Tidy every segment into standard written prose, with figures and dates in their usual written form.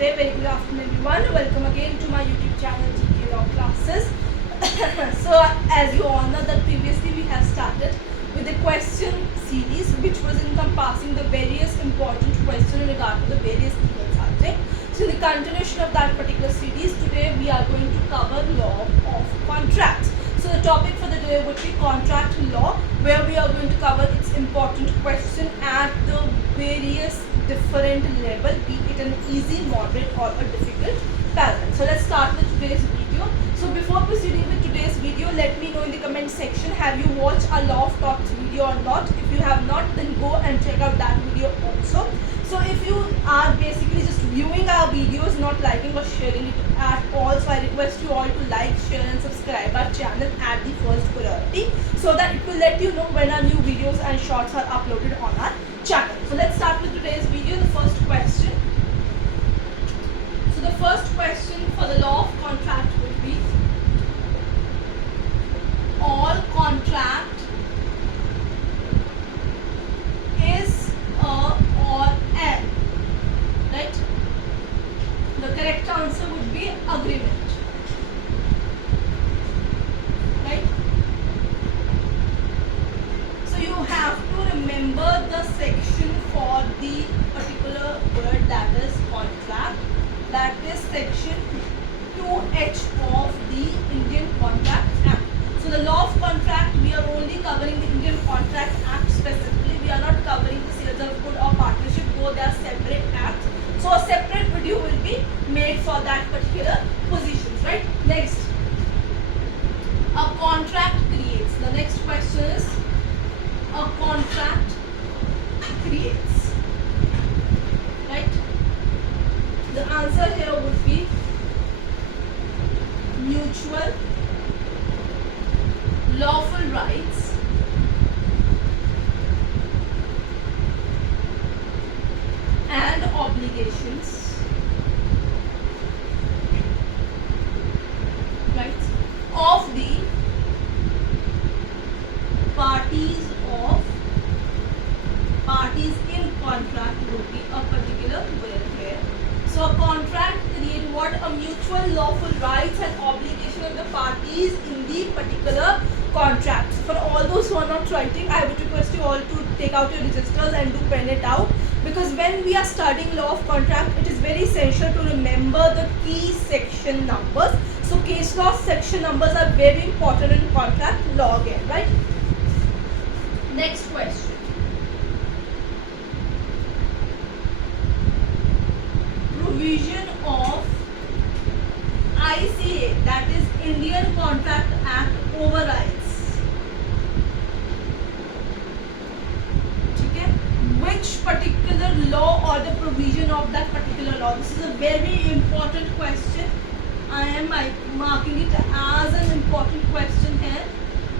Namaste, very good afternoon everyone. Welcome again to my YouTube channel GK Law Classes. So as you all know that previously we have started with the question series which was encompassing the various important questions in regard to the various legal subjects. So in the continuation of that particular series, today we are going to cover law of contracts. So the topic for the day would be contract law, where we are going to cover its important question at the various different level, be it an easy, moderate or a difficult parallel. So let's start with today's video. So before proceeding with today's video, let me know in the comment section, have you watched our Law of Talks video or not? If you have not, then go and check out that video also. So if you are basically just viewing our videos, not liking or sharing it at all, so I request you all to like, share and subscribe our channel at the first priority, so that it will let you know when our new videos and shorts are uploaded on our channel. So let's start with today's video. The first question. So the first question for the law of contract would be, all contract is a or an, right? The correct answer would be agreement, right? So you have to remember the section for the particular word, that is contract, that is section 2H of the Indian Contract Act. So the law of contract, we are only covering the Indian Contract Act specifically. We are not covering the sales of good or partnership, though they are separate acts. So a separate video will be made for that particular positions, right? Next, a contract creates. The next question is, a contract creates, right? The answer here would be mutual lawful rights and obligations, right, of the parties in contract would be a particular word here. So a contract create what? A mutual lawful rights and obligation of the parties in the particular contract. So for all those who are not writing, I would request you all to take out your registers and do pen it out, because when we are studying law of contract, it is very essential to remember the key section numbers. So case law section numbers are very important in contract law again, right? Next question. Provision of ICA, that is Indian Contract Act, overrides. Okay? Which particular law or the provision of that particular law? This is a very important question. I am marking it as an important question here.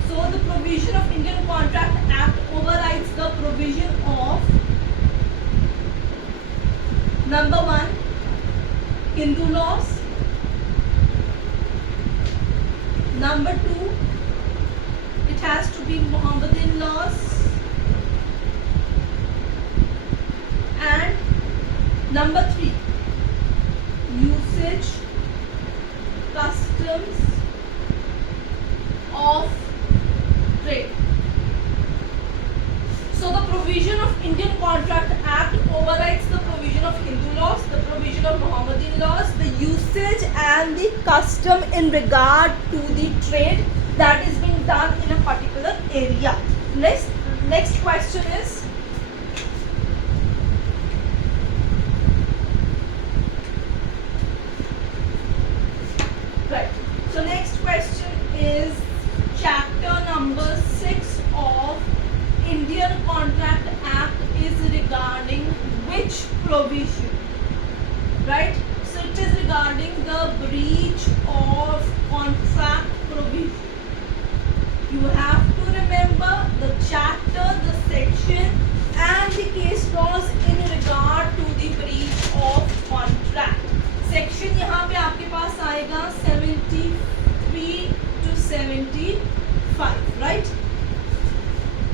So the provision of Indian Contract Act overrides the provision of, number 1, Hindu laws. Number 2, it has to be Mohammedan laws. And number 3, usage, customs of trade. So the provision of Indian Contract Act overrides the provision of Hindu laws, the provision of Mohammedan laws, the usage and the custom in regard to the trade that is being done in a particular area. Next question is, right. So next question is chapter number 6 of Indian Contract Act is regarding which provision, right? So it is regarding the breach of contract provision. You have to remember the chapter, the section and the case laws in regard to the breach of contract. Section यहाँ पे आपके पास आएगा 73 to 75, right?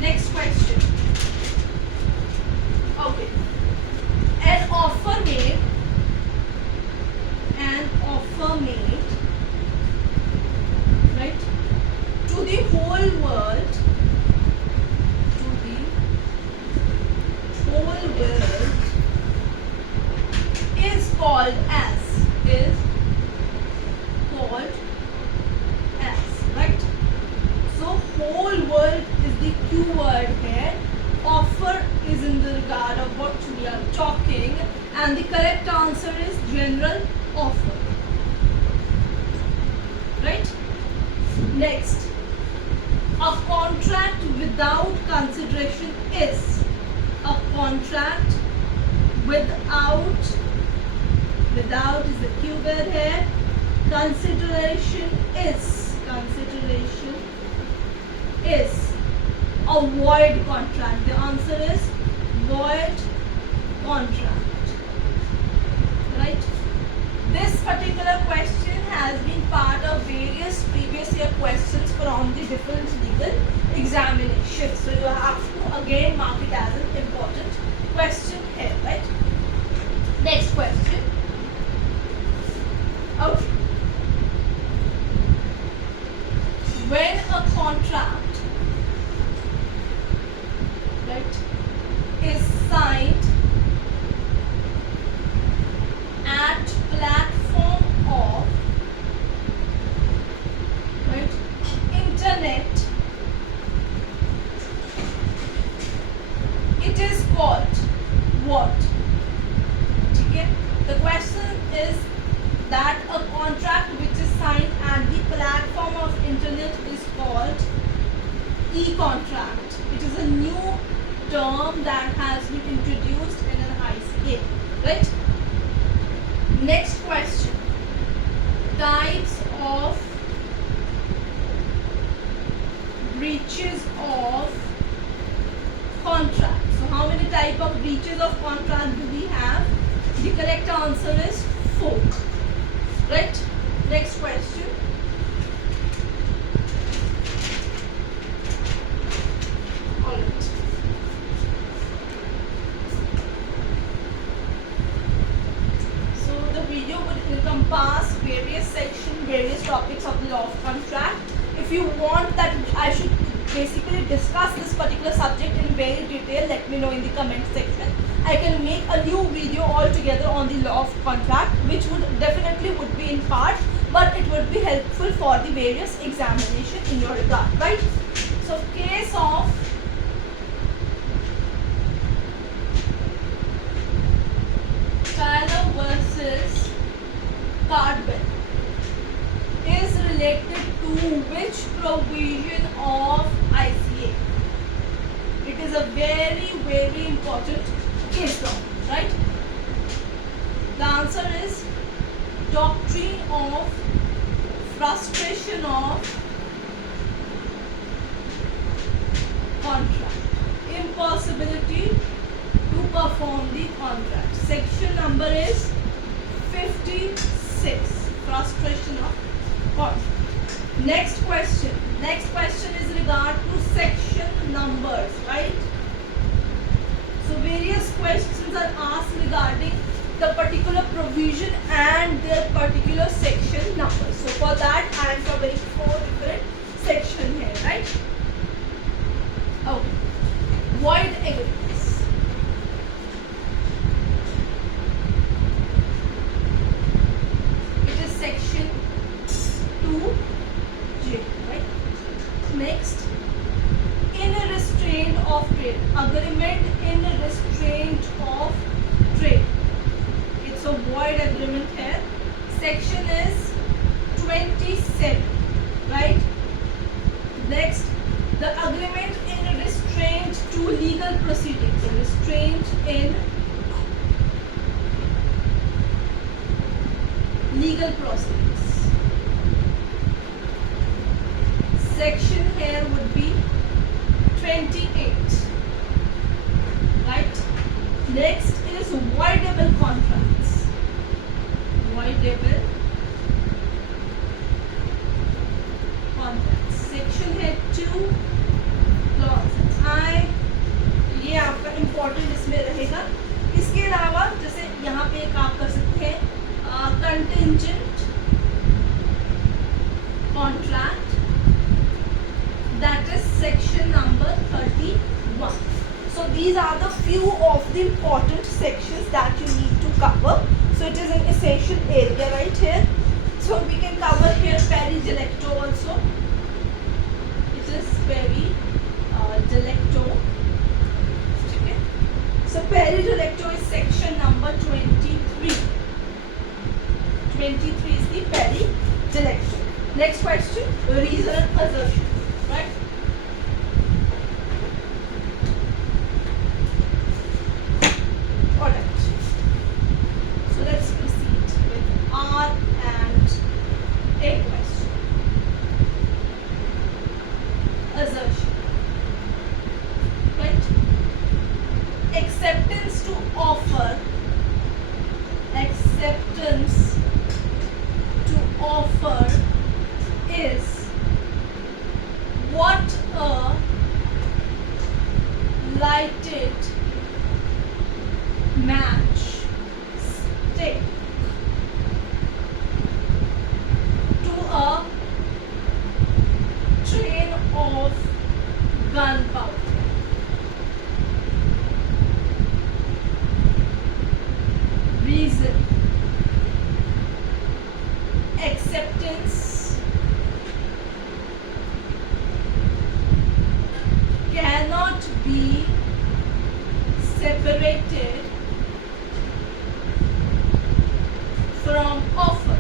Next question. Okay. An offer made called as, is called as, right? So whole world is the keyword here. Offer is in the regard of what we are talking, and the correct answer is general offer, right? Next, a contract without consideration is, a contract without is the keyword here. Consideration is a void contract. The answer is void contract, right? This particular question has been part of various previous year questions from the different legal examinations. So you have to again mark it as an important question here, right? Next question. Okay. When a contract, right, is signed at platform of, right, internet, it is called what? Okay. The question is that a contract which is signed at the platform of internet is called e-contract. It is a new term that has been introduced in an ICA, right? Next question. Types of breaches of contract. So how many type of breaches of contract do we have? The correct answer is 4. Right? Next question. Alright. So the video would encompass various sections, various topics of the law of contract. If you want that I should basically discuss this particular subject in very detail, let me know in the comment section. I can make a new video altogether on the law of contract, which would definitely would be in part, but it would be helpful for the various examination in your regard, right? So case of Tyler versus Cardwell is related to which provision of ICA? It is a very, very important case law, right? The answer is doctrine of frustration of contract, impossibility to perform the contract. Section number is 56, frustration of contract. Next question. Next question is regard to section numbers, right? So various questions are asked regarding the particular provision and their particular section number. So for that I am covering 4 different sections here, right? Okay. Void agreements. It is section 2J, right? Next, in a restraint of trade. Agreement in a restraint of trade. It's a void agreement here. Section is 27, right? Next, the agreement in restraint to legal proceedings. Restraint in legal proceedings. Section here would be 28, right? Next is voidable contracts. Voidable contracts. Section है 2 clause. ये आपका important इसमें रहेगा. इसके अलावा जैसे यहाँ पे एक आप कर सकते हैं contingent contract, that is section number 31. So these are the few of the important sections that you need to cover. So So it is an essential area right here. So we can cover here peri-delicto also. It is peri-delicto. Okay. So peri-delicto is section number 23. 23 is the peri-delicto. Next question, reason and assertion. Right? Alright. So let's proceed with R and A question. Assertion. Right? Acceptance to offer. Acceptance to offer is what a lighted match stick to a train of gunpowder. Reason. Acceptance cannot be separated from offer.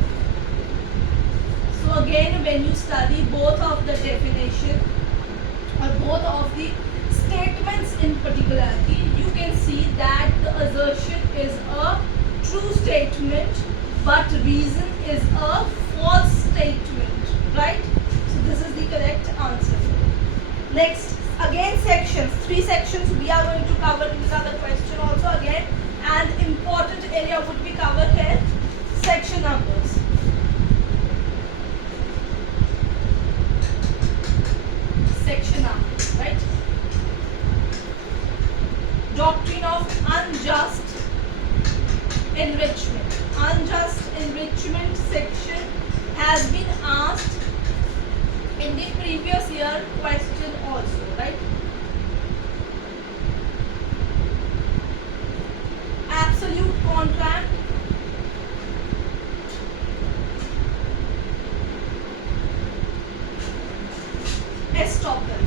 So again, when you study both of the definition or both of the statements in particularity, you can see that the assertion is a true statement, but reason is a false statement, right? So this is the correct answer. Next, again sections, 3 sections we are going to cover in another question also again, and important area would be covered here, section numbers. Section numbers, right? Doctrine of unjust enrichment. Unjust enrichment section has been asked in the previous year question also, right? Absolute contract. Estoppel.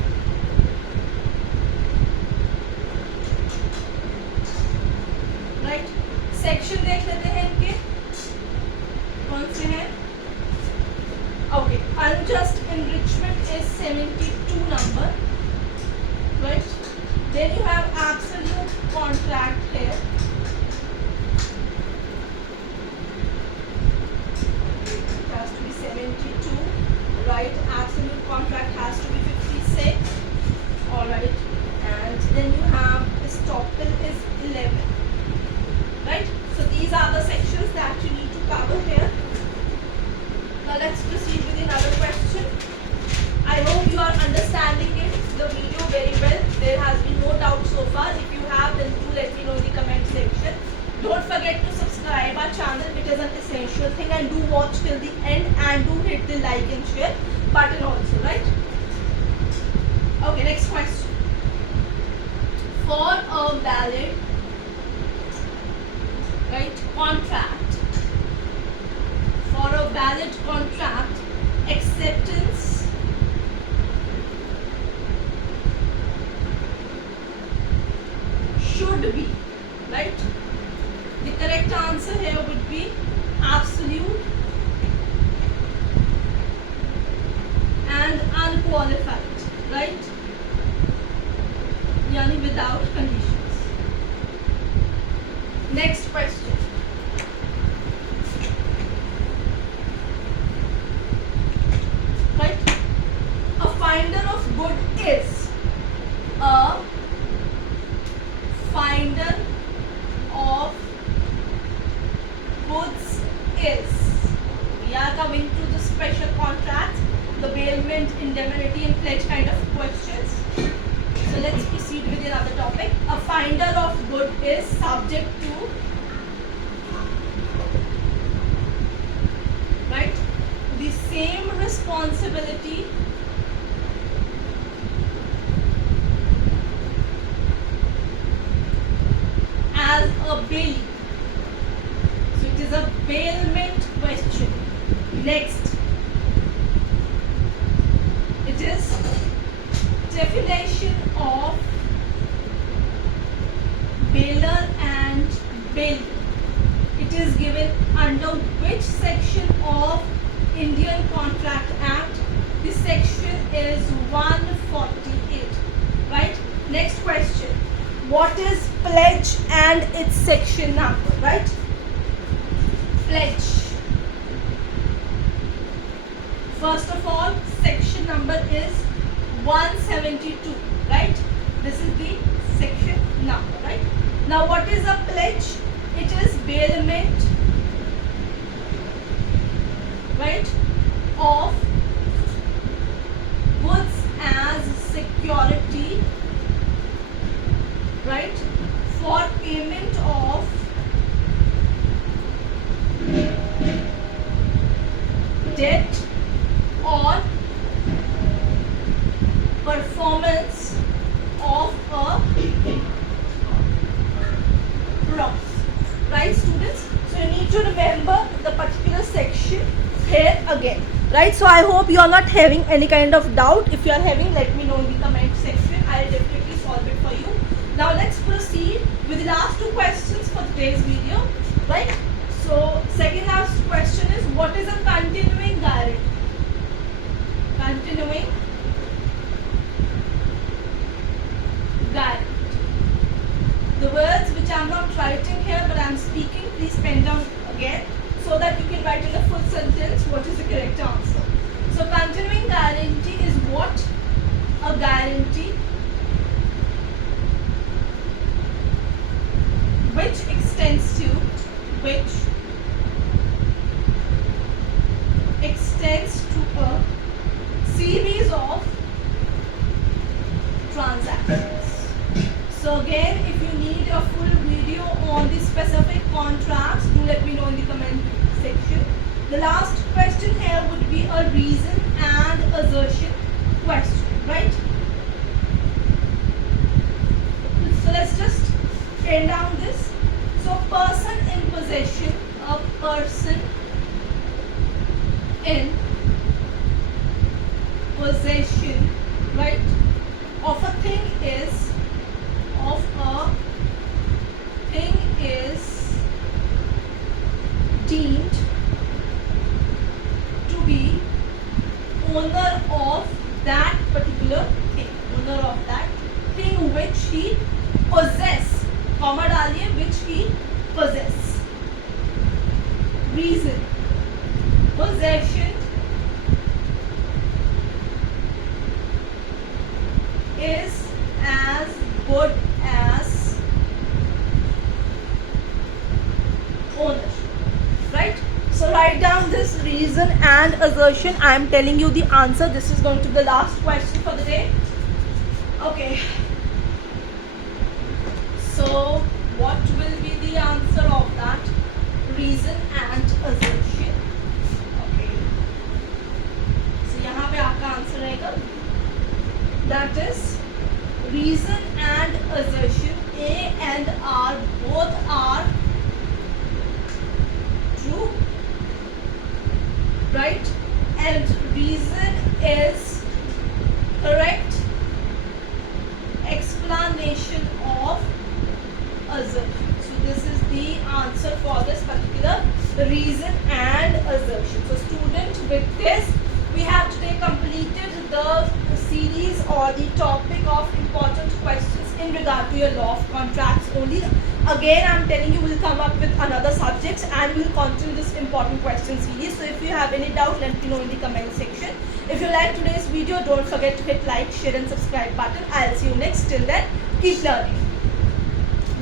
Right? Section देख लेते हैं इनके कौन से हैं. Okay, unjust enrichment is 72 number, right? Then you have absolute contract here. It has to be 72, right? Absolute contract has to be 56. All right, and then you have estoppel is 11. Right? So these are the sections that you need to cover here. Now let's proceed with another question. I hope you are understanding it, the video very well. There has been no doubt so far. If you have, then do let me know in the comment section. Don't forget to subscribe our channel. It is an essential thing, and do watch till the end, and do hit the like and share button also, right? Okay, next question. For a valid, right, contract, for a valid contract, acceptance should be, right? The correct answer here would be absolute and unqualified, right? Yani without conditions. Next question. Right? A finder of good is a finder of goods is. We are coming to the special contracts, the bailment, indemnity and pledge kind of questions. So let's proceed with another topic. A finder of good is subject to, right, the same responsibility as a bailee. So it is a bailment question. Next, it is definition of bailer and bailment. It is given under which section of Indian Contract Act? The section is 148, right? Next question. What is pledge and its section number, right? Pledge. First of all, section number is 172, right? This is the section number, right? Now what is a pledge? It is bailment, right, of goods as security, right, for payment of debt or performance of a promise. Right, students? So you need to remember the particular section here again. Right? So I hope you are not having any kind of doubt. If you are having, let me know in the comment section. I'll definitely solve it for you. Now let's proceed with the last two questions for today's video. Right? So second last question is, what is a continuing guarantee? Continuing guarantee. The words which I am not writing here but I am speaking, please pen down again so that you can write in a full sentence what is the correct answer. So continuing guarantee is what? A guarantee which extends to a series of transactions. So again, if you need a full video on the specific contracts, do let me know in the comment section. The last question here would be a reason and assertion question, right? So let's just pen down this. So person in possession, a person in possession, right, of a thing is deemed to be owner of that particular thing, owner of that thing which he possess, comma डालिए, which he possess. Reason, possession is as good as owner, right? So write down this reason and assertion. I am telling you the answer. This is going to be the last question for the day. Okay, so what will be the answer of that reason and assertion? Okay, so यहाँ पे आपका answer रहेगा, that is reason and assertion, A and R both are true, right? And reason is correct explanation of assertion. So this is the answer for this particular reason and assertion. So student, with this we have today completed the series or the topic of important questions in regard to your law of contracts only. Again, I am telling you, we'll come up with another subjects and we'll continue this important question series. So if you have any doubt, let me know in the comment section. If you like today's video, don't forget to hit like, share and subscribe button. I'll see you next. Till then, keep learning.